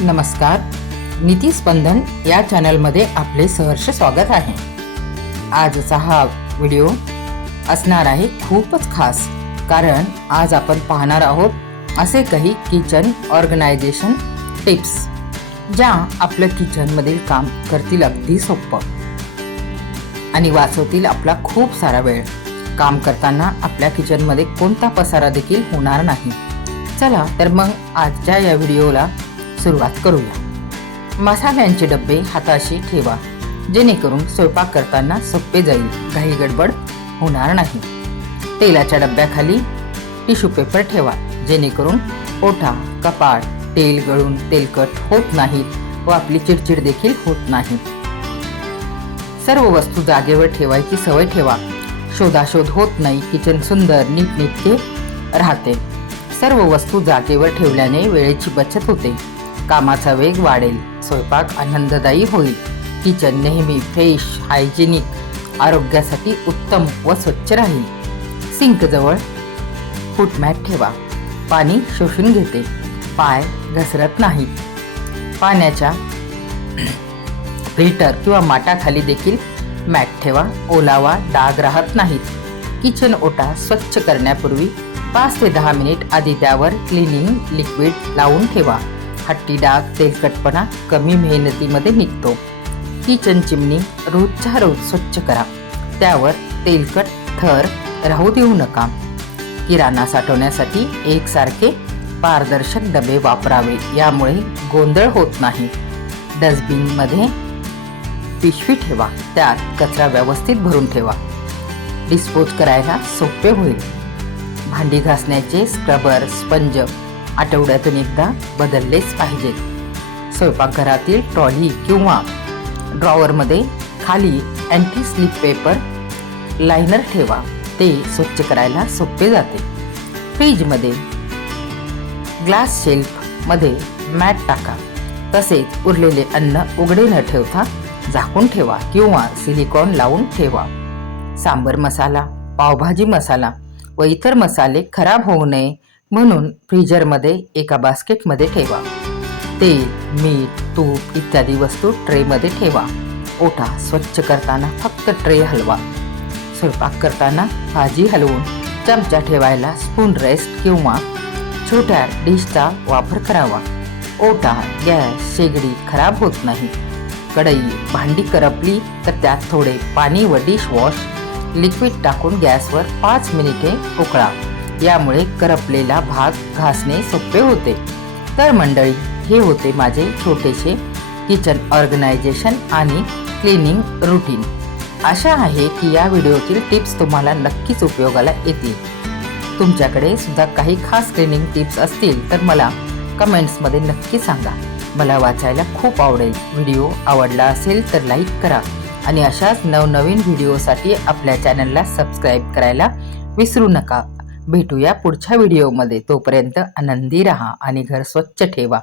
नमस्कार, नीती स्पंदन या चॅनलमध्ये आपले सहर्ष स्वागत आहे। आजचा हा व्हिडिओ असणार आहे खूपच खास, कारण आज आपण पाहणार आहोत असे काही किचन ऑर्गनायझेशन टिप्स ज्या आपलं किचनमधील काम करतील अगदी सोपं आणि वाचवतील आपला खूप सारा वेळ। काम करताना आपल्या किचनमध्ये कोणता पसारा देखील होणार नाही। चला तर मग आजच्या या व्हिडिओला सुरुवात करूया। मसाल्यांचे डबे हाताशी ठेवा, जेणेकरून स्वयंपाक करताना सोपे जाईल, काही गडबड होणार नाही। तेलाच्या डब्याखाली टिश्यू पेपर ठेवा, जेणेकरून ओठा, कपाट, तेल गळून तेलकट होत नाहीत व आपली चिडचिड देखील होत नाही। सर्व वस्तू जागेवर ठेवायची सवय ठेवा, शोधाशोध होत नाही, किचन सुंदर नीटनेटके राहते। सर्व वस्तू जागेवर ठेवल्याने वेळेची बचत होते, कामाचा वेग वाढेल, स्वयंपाक आनंददायी होईल। किचन नेहमी फ्रेश, हायजेनिक, आरोग्यासाठी उत्तम व स्वच्छ राहील। सिंक जवळ फूटमॅट ठेवा, पाणी शोषून घेते, पाय घसरत नाहीत। पाण्याच्या फिल्टर किंवा माठाखाली देखील मॅट ठेवा, ओलावा डाग राहत नाहीत। किचन ओटा स्वच्छ करण्यापूर्वी 5 ते 10 मिनिट आधी त्यावर क्लिनिंग लिक्विड लावून ठेवा। हट्टी डाग, तेलकटपणा कमी मेहनतीमध्ये निघतो। किचन चिमणी रोजच्या रोज स्वच्छ करा, त्यावर तेलकट थर राहू देऊ नका। किराणा साठवण्यासाठी एकसारखे पारदर्शक डबे वापरावे, यामुळे गोंधळ होत नाही। डस्टबिनमध्ये पिशवी ठेवा, त्यात कचरा व्यवस्थित भरून ठेवा, डिस्पोज करायला सोपे होईल। भांडी घासण्याचे स्क्रबर, स्पंज आठवड्यातून एकदा बदललेच पाहिजेत। स्वयंपाकघरातील ट्रॉली किंवा ड्रॉवरमध्ये खाली अँटी स्लिप पेपर लायनर ठेवा, ते स्वच्छ करायला सोपे जाते। फ्रीजमध्ये ग्लास शेल्फमध्ये मॅट टाका, तसेच उरलेले अन्न उघडे न ठेवता झाकून ठेवा किंवा सिलिकॉन लावून ठेवा। सांबर मसाला, पावभाजी मसाला व इतर मसाले खराब होऊ नये म्हणून फ्रीजरमध्ये एका बास्केटमध्ये ठेवा। तेल, मीठ, तूप इत्यादी वस्तू ट्रेमध्ये ठेवा। ओठा स्वच्छ करताना फक्त ट्रे हलवा। स्वयंपाक करताना भाजी हलवून चमचा ठेवायला स्पून रेस्ट किंवा छोट्या डिशचा वापर करावा। ओटा, गॅस, शेगडी खराब होत नाही। कढई, भांडी करपली तर त्यात थोडे पाणी व डिशवॉश लिक्विड टाकून गॅसवर 5 मिनिटे उकळा, यामुळे करपलेला भाग घासणे सोपे होते। तर मंडळी, हे होते माझे छोटेसे किचन ऑर्गनायझेशन आणि क्लिनिंग रूटीन। आशा आहे की या व्हिडिओतील टिप्स तुम्हाला नक्कीच उपयोगाला येतील। तुमच्याकडे सुद्धा काही खास क्लिनिंग टिप्स असतील तर मला कमेंट्समध्ये नक्की सांगा, मला वाचायला खूप आवडेल। व्हिडिओ आवडला असेल तर लाईक करा आणि अशाच नवनवीन व्हिडिओसाठी आपल्या चॅनलला सबस्क्राईब करायला विसरू नका। भेटूया पुढच्या व्हिडिओमध्ये, तोपर्यंत आनंदी राहा आणि घर स्वच्छ ठेवा।